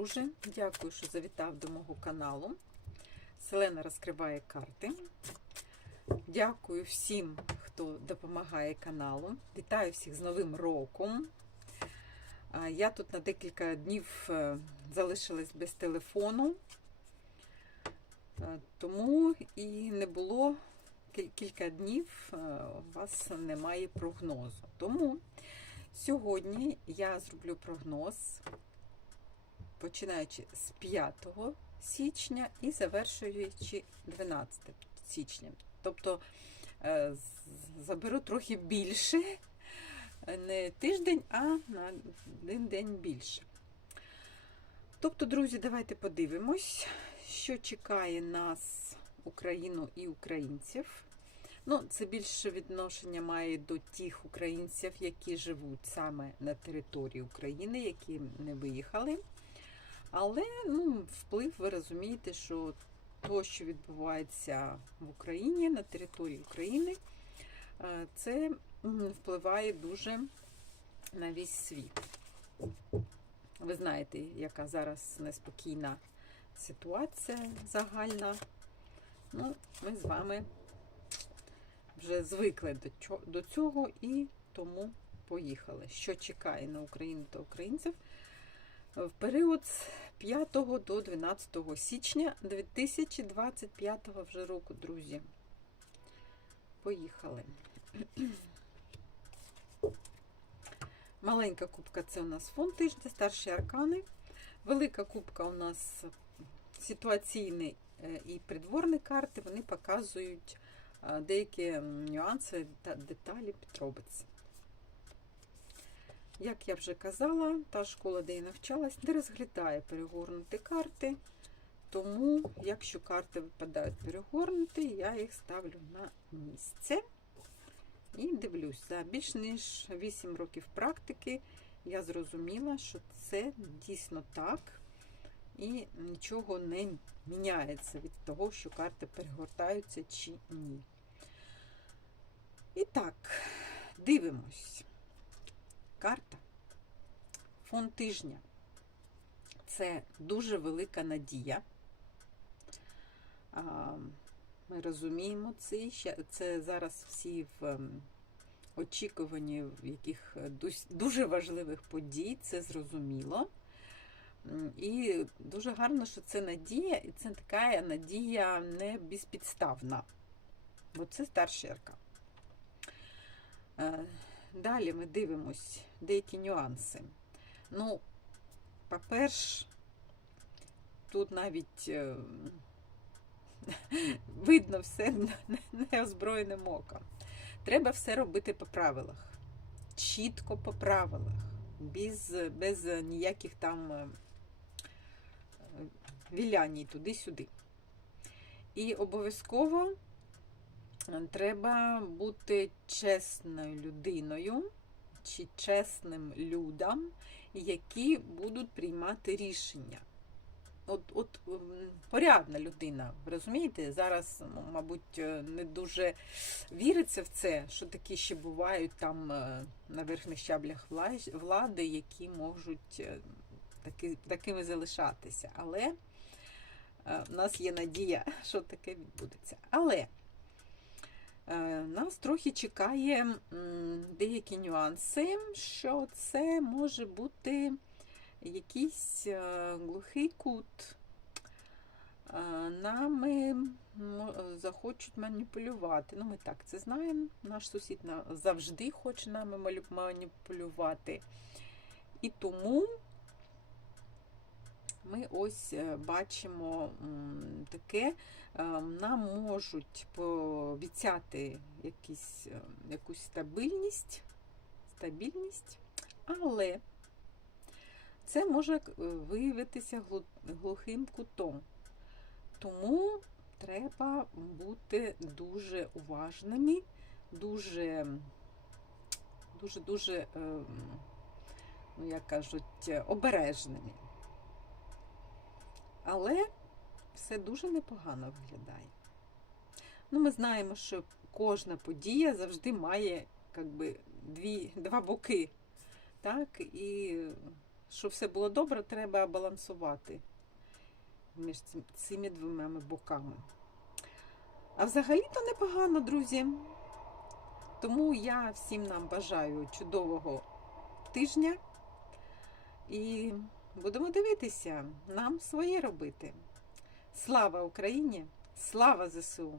друже! Дякую, що завітав до мого каналу. Селена розкриває карти. Дякую всім, хто допомагає каналу. Вітаю всіх з Новим роком. Я тут на декілька днів е, залишилась без телефону, тому і не було кілька днів, е, у вас немає прогнозу. Тому сьогодні я зроблю прогноз починаючи з 5 січня і завершуючи 12 січня. Тобто е, заберу трохи більше, не тиждень, а на один день більше. Тобто, друзі, давайте подивимось, що чекає нас, Україну і українців. Ну, це більше відношення має до тих українців, які живуть саме на території України, які не виїхали. Але ну, вплив, ви розумієте, що то, що відбувається в Україні, на території України, е, це впливає дуже на весь світ. Ви знаєте, яка зараз неспокійна ситуація загальна. Ну, ми з вами вже звикли до цього і тому поїхали. Що чекає на Україну та українців в період 5 до 12 січня 2025 вже року, друзі. Поїхали. Маленька кубка це у нас фон тижня, старші аркани. Велика кубка у нас ситуаційні е, і придворні карти, вони показують е, деякі нюанси та деталі підробиць. Як я вже казала, та школа, де я навчалась, не розглядає перегорнуті карти. Тому, якщо карти випадають перегорнуті, я їх ставлю на місце. І дивлюсь, за більш ніж 8 років практики я зрозуміла, що це дійсно так. І нічого не міняється від того, що карти перегортаються чи ні. І так, дивимось. Карта. Фон тижня. Це дуже велика надія. Ми розуміємо це. Це зараз всі в ем, очікуванні яких дуже важливих подій, це зрозуміло. І дуже гарно, що це надія, і це така надія не безпідставна. Бо це старший. Далі ми дивимось деякі нюанси. Ну, по-перше, тут навіть е, видно все неозброєним оком. Треба все робити по правилах. Чітко по правилах, без, без ніяких там е, віляній туди-сюди. І обов'язково треба бути чесною людиною чи чесним людям, які будуть приймати рішення. От, от порядна людина, розумієте? Зараз, ну, мабуть, е, не дуже віриться в це, що такі ще бувають там е, на верхніх щаблях влади, які можуть е, таки, такими залишатися. Але в нас є надія, що таке відбудеться. Але нас трохи чекає деякі нюанси, що це може бути якийсь е, глухий кут. Е, Нами захочуть маніпулювати. Ну, ми так це знаємо. Наш сусід завжди хоче нами маніпулювати. І тому ми ось е, бачимо таке, е, нам можуть пообіцяти якісь, е, якусь стабільність, стабільність, але це може виявитися глухим кутом. Тому треба бути дуже уважними, дуже, дуже, дуже, ну, як кажуть, обережними. Але все дуже непогано виглядає. Ну, ми знаємо, що кожна подія завжди має как би, дві, два боки. Так, і щоб все було добре, треба балансувати між цими двома боками. А взагалі-то непогано, друзі. Тому я всім нам бажаю чудового тижня. І будемо дивитися, нам своє робити. Слава Україні! Слава ЗСУ!